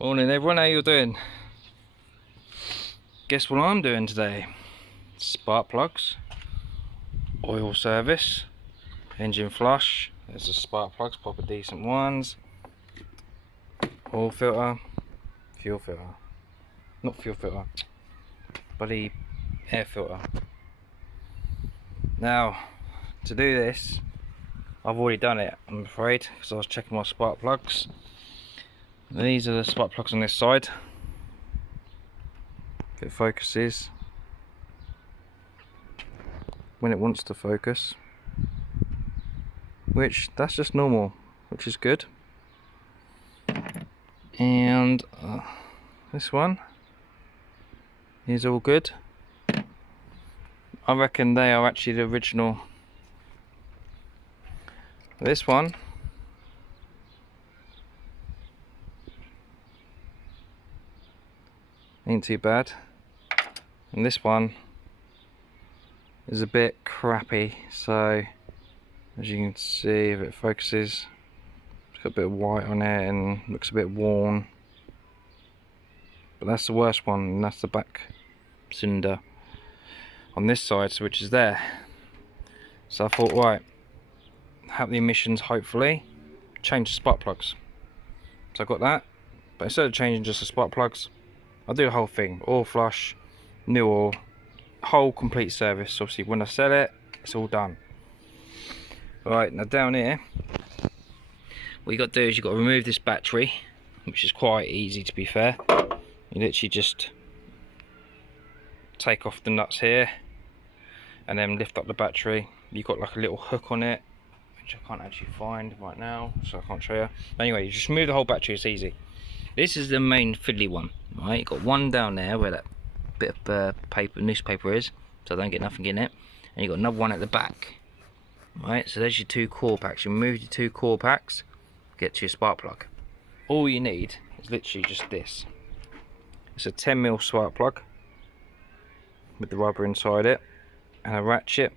Morning everyone, how you doing? Guess what I'm doing today? Spark plugs, oil service, engine flush. There's the spark plugs, proper decent ones. Oil filter, fuel filter. Not fuel filter, bloody air filter. Now, to do this, I've already done it, I'm afraid, because I was checking my spark plugs. These are the spark plugs on this side. If it focuses when it wants to focus, which that's just normal, which is good. And this one is all good. I reckon they are actually the original. This one ain't too bad, and this one is a bit crappy. So as you can see, if it focuses, it's got a bit of white on it and looks a bit worn. But that's the worst one, and that's the back cylinder on this side, which is there. So I thought, right, have the emissions, hopefully change the spark plugs. So I got that, but instead of changing just the spark plugs, I'll do the whole thing, oil flush, new oil, whole complete service. Obviously when I sell it, it's all done. Right, now down here, what you got to do is you've got to remove this battery, which is quite easy, to be fair. You literally just take off the nuts here and then lift up the battery. You've got like a little hook on it, which I can't actually find right now, so I can't show you. But anyway, you just remove the whole battery, it's easy. This is the main fiddly one, right? You've got one down there where that bit of newspaper is, so I don't get nothing in it. And you've got another one at the back, right? So there's your two core packs. You remove your two core packs, get to your spark plug. All you need is literally just this. It's a 10mm spark plug with the rubber inside it, and a ratchet.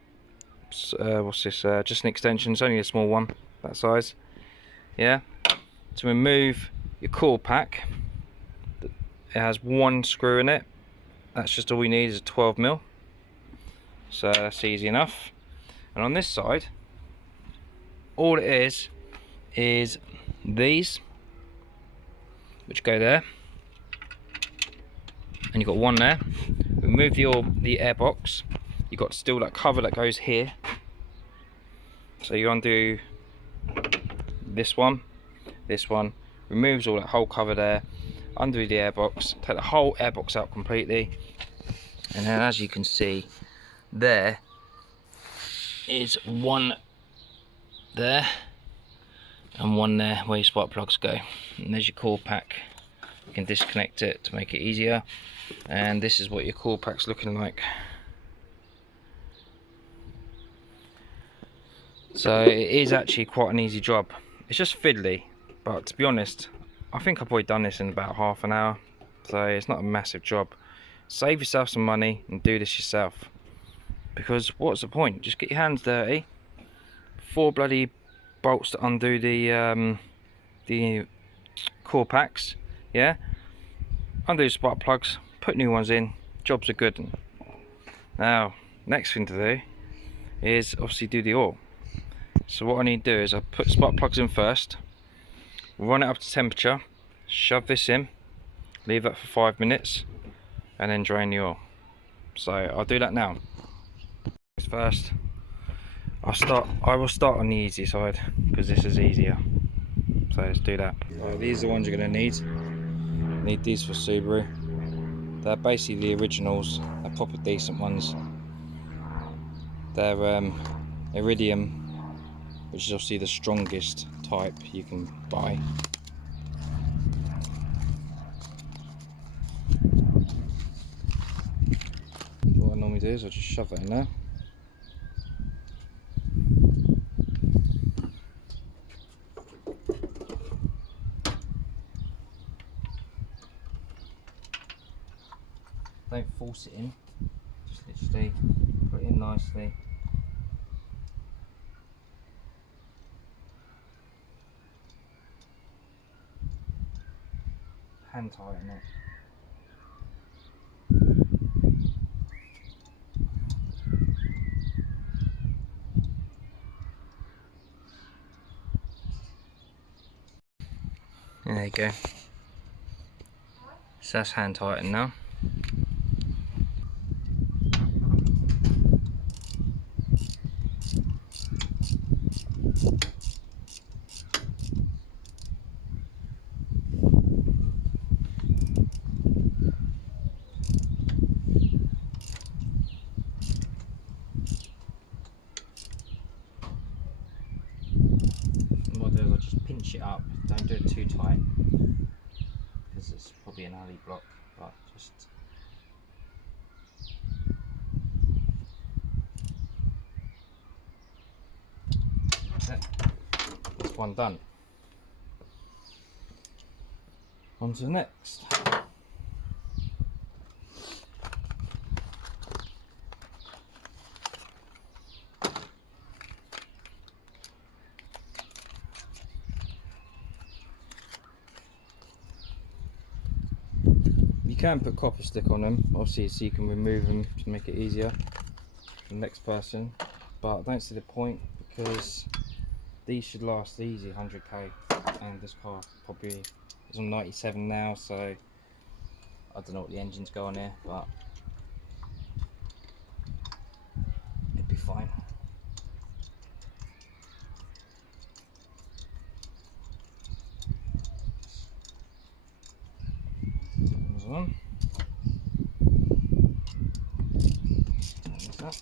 What's this? Just an extension. It's only a small one, that size. Yeah. To remove your core pack, it has one screw in it. That's just all we need, is a 12mm. So that's easy enough. And on this side, all it is these, which go there. And you've got one there. Remove the air box. You've got still that cover that goes here. So you undo this one, removes all that whole cover there, undo the air box, take the whole air box out completely, and then as you can see, there is one there and one there where your spark plugs go. And there's your core pack. You can disconnect it to make it easier, and this is what your core pack's looking like. So it is actually quite an easy job. It's just fiddly, but to be honest, I think I've probably done this in about half an hour, so it's not a massive job. Save yourself some money and do this yourself, because what's the point? Just get your hands dirty, 4 bloody bolts to undo the core packs, yeah, undo the spark plugs, put new ones in, jobs are good. Now next thing to do is obviously do the oil. So what I need to do is I put spark plugs in first, run it up to temperature, shove this in, leave that for 5 minutes, and then drain the oil. So I'll do that now. First, I will start on the easy side, because this is easier. So let's do that. Right, these are the ones you're going to need. Need these for Subaru. They're basically the originals. They're proper decent ones. They're iridium, which is obviously the strongest type you can buy. What I normally do is I just shove that in there. Don't force it in, just literally put it in nicely. hand tighten it. There you go. So that's hand tightened now. What I'll do is I'll just pinch it up, don't do it too tight because it's probably an alley block, but just that's it. That's one done. On to the next. You can put copper stick on them, obviously, so you can remove them to make it easier for the next person, but I don't see the point because these should last easy 100k, and this car probably is on 97 now, so I don't know what the engines go on here, but it'd be fine. On. That.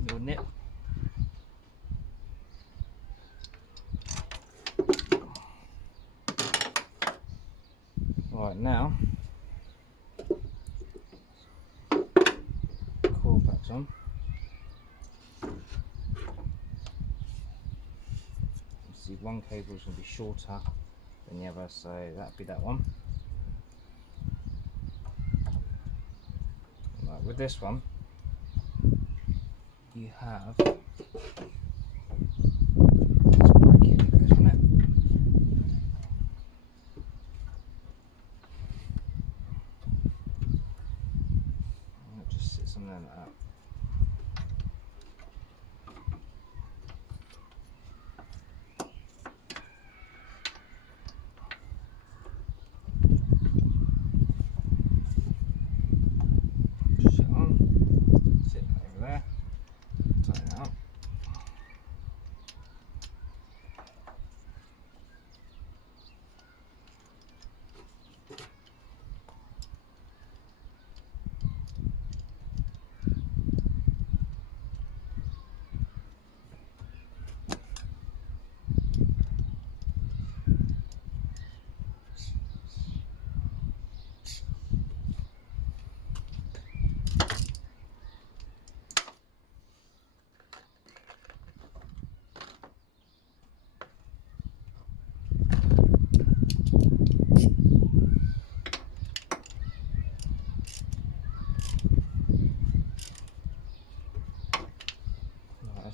Little nip. Right, now coil packs on. See, one cable is going to be shorter than the other, so that'd be that one. Right, with this one, you have this bracket that goes on it. And it just sits on there like that. Sit on, sit over there, tighten it up.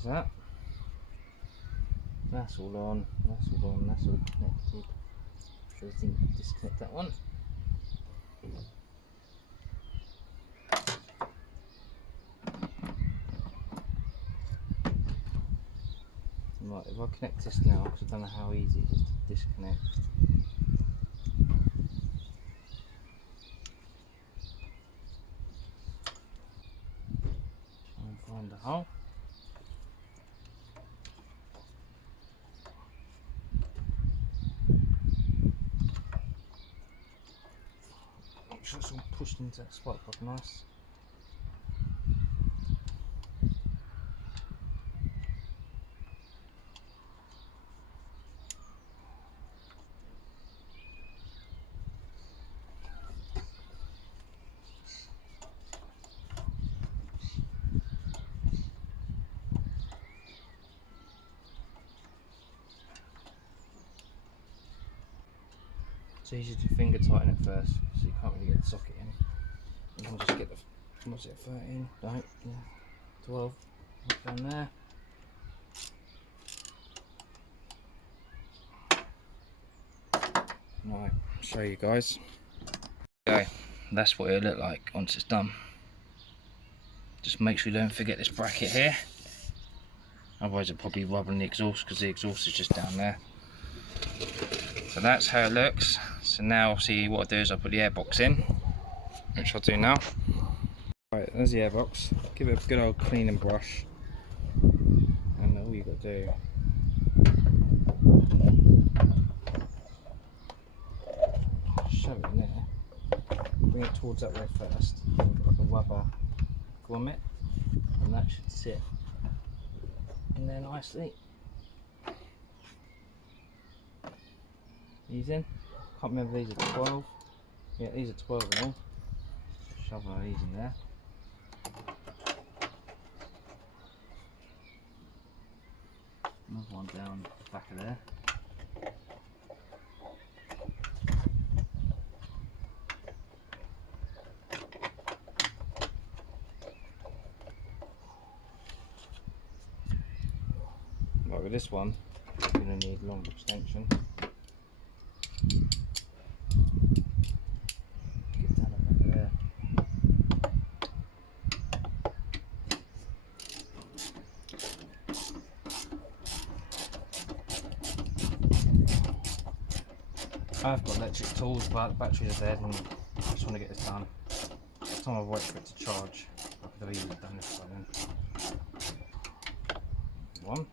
That. That's all on, that's all on, that's all connected. So I think disconnect that one. Right, if I connect this now, because I don't know how easy it is to disconnect. And find the hole. Make sure it's all pushed into that spot quite nice. It's easy to finger tighten it first, so you can't really get the socket in. You can just get the, what's it, 13? No, yeah, 12. Down there. Right, I'll show you guys. Okay, that's what it'll look like once it's done. Just make sure you don't forget this bracket here. Otherwise it'll probably rub on the exhaust because the exhaust is just down there. So that's how it looks. So now see what I'll do is I'll put the airbox in, which I'll do now. Right, there's the airbox. Give it a good old cleaning brush. And all you got to do shove it in there. Bring it towards that way first. Like a rubber grommet, and that should sit in there nicely. These in. Can't remember, these are 12. Yeah, these are 12 and all. Shove one of these in there. Another one down the back of there. Right, with this one, you're going to need longer extension. Get down over there. I've got electric tools, but the batteries are dead and I just want to get this done. By the time I wait for it to charge, I could have easily done this by then. One.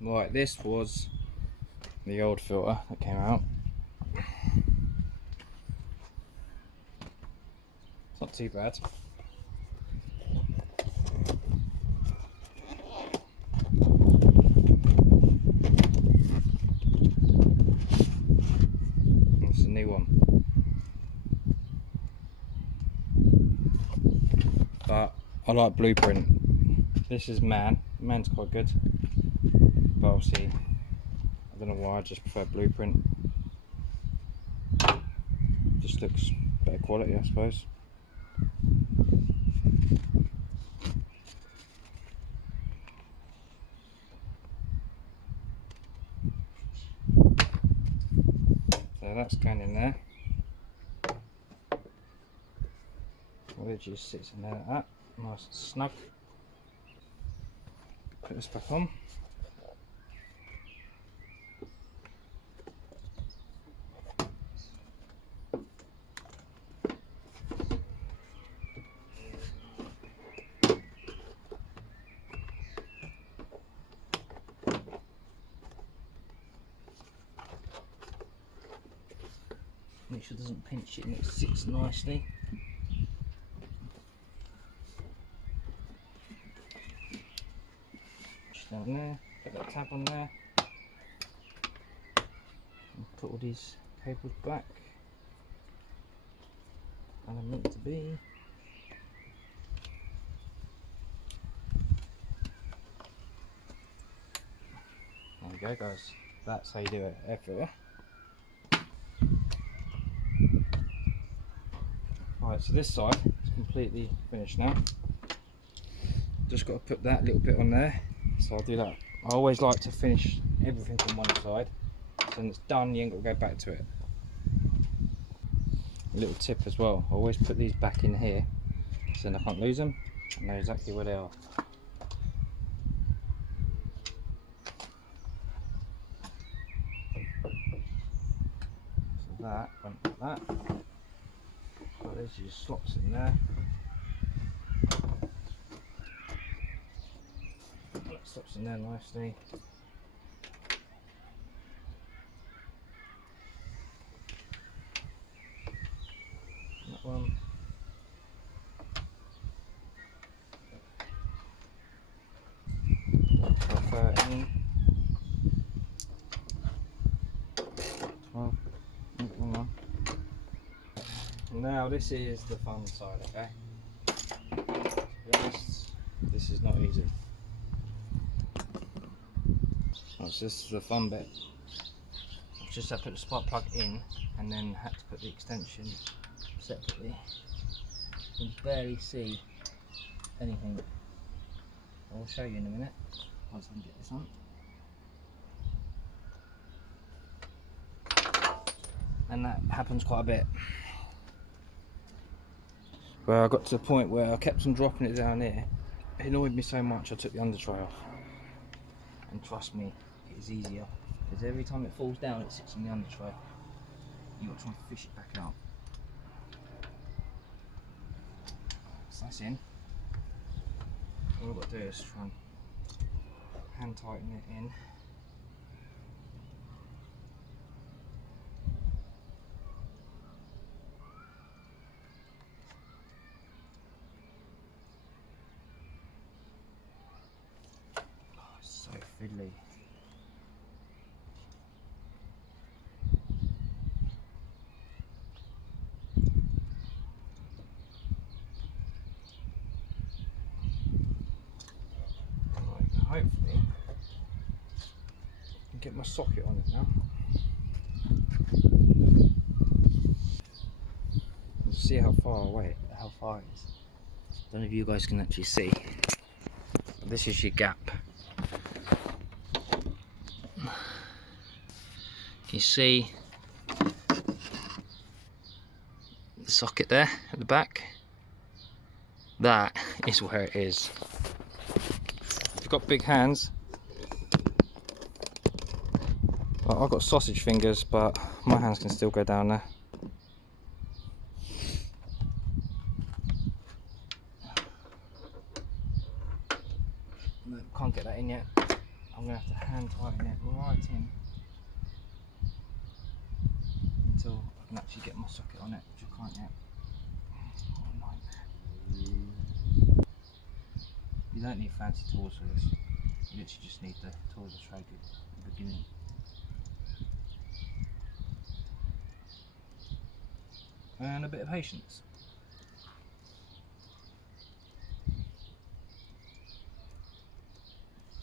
Right, this was the old filter that came out. It's not too bad. It's a new one. But I like Blueprint. This is Man's quite good. But obviously, I don't know why, I just prefer Blueprint. Just looks better quality, I suppose. So that's going in there. Well, it just sits in there like that, nice and snug. Put this back on. Make sure it doesn't pinch it and it sits nicely. Just down there, put that tab on there, and put all these cables back. And they're meant to be. There we go, guys. That's how you do it. Air filter. Right, so this side is completely finished now. Just got to put that little bit on there. So I'll do that. I always like to finish everything on one side. So when it's done, you ain't got to go back to it. A little tip as well. I always put these back in here, so then I can't lose them. I know exactly where they are. So that went like that. So there's your slots in there. That slots in there nicely. That one. Got 13. 12. Now this is the fun side, okay? To be honest, this is not easy. Right, so this is the fun bit. I've just had to put the spark plug in and then had to put the extension separately. You can barely see anything. I'll show you in a minute once I can get this on. And that happens quite a bit. Where I got to the point where I kept on dropping it down here. It annoyed me so much I took the under tray off. And trust me, it is easier. Because every time it falls down it sits on the under tray. You've got to try and fish it back out. So that's in. All I've got to do is try and hand tighten it in. Oh, it's so fiddly. Right, now hopefully I can get my socket on it now. See how far away, how far it is. I don't know if you guys can actually see. This is your gap. Can you see the socket there at the back? That is where it is. If you've got big hands, well, I've got sausage fingers, but my hands can still go down there. No, can't get that in yet. I'm going to have to hand tighten it right in until I can actually get my socket on it, which I can't yet. Oh, nightmare. You don't need fancy tools for this. You literally just need the tools I showed you at the beginning. And a bit of patience.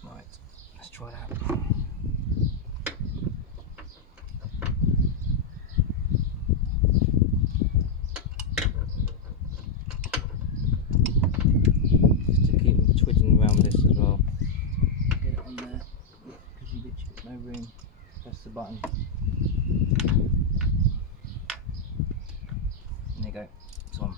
Right, let's try that. Just to keep twiddling around with this as well. Get it on there, because you literally got no room. Press the button. There you go, it's on.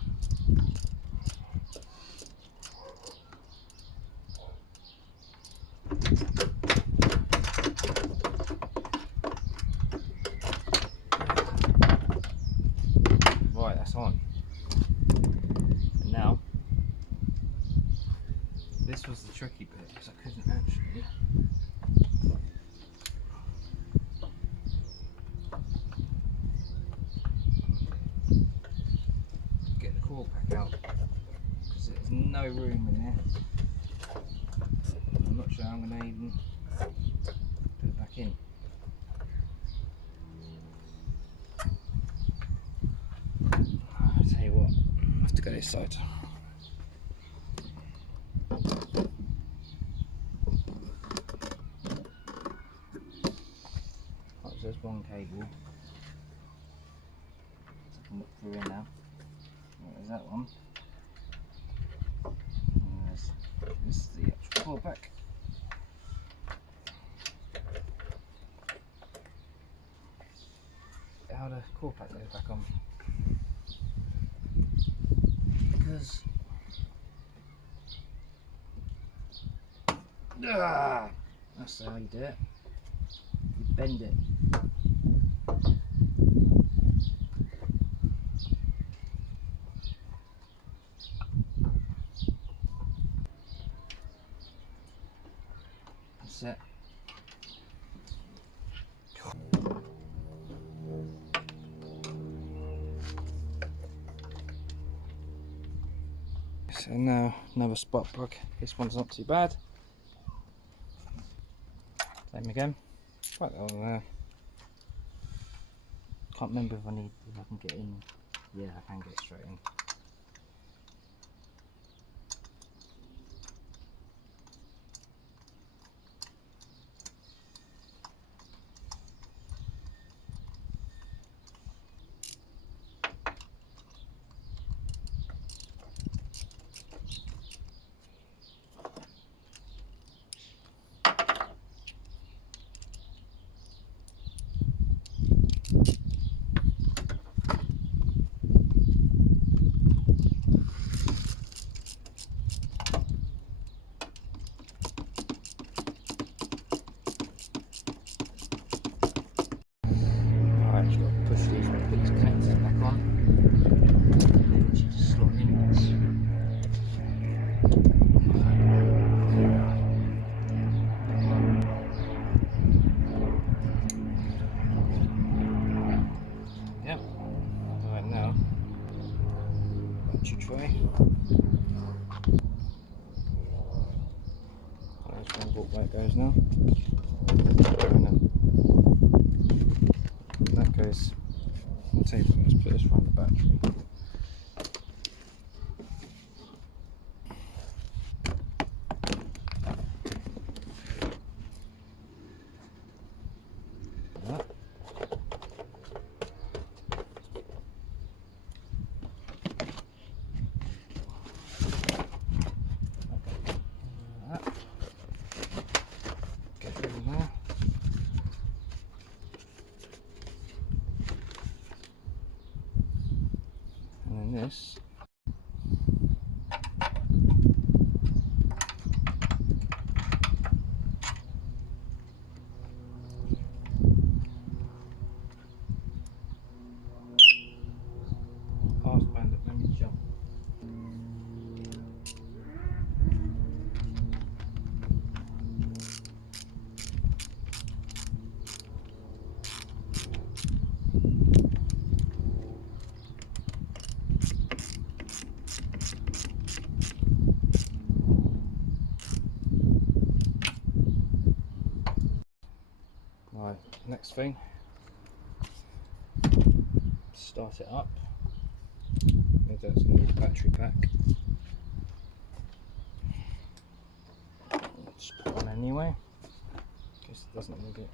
Right, that's on. And now, this was the tricky bit, because I couldn't actually get the core pack out, because there's no room in there. I'm not sure I'm going to even put it back in. I'll tell you what, I have to go this side. Right, so there's one cable. So I can look through here now. There's that one. And this is the actual core pack. How the core pack goes back on. Because that's how you do it. You bend it. That's it. So now another spark plug. This one's not too bad. Same again. Right on there. Can't remember if I can get in Yeah, I can get straight in. Alright, just got to push these connectors back on. Which you just slot in. Yep. Right now, battery tray. That's one volt that goes now. And that goes. I'll tell you what, let's put this around the battery. That. Get rid of there. And then this. Let me jump. Right, next thing, start it up. Maybe that's a new battery pack. Just put on anyway, in case it doesn't need it.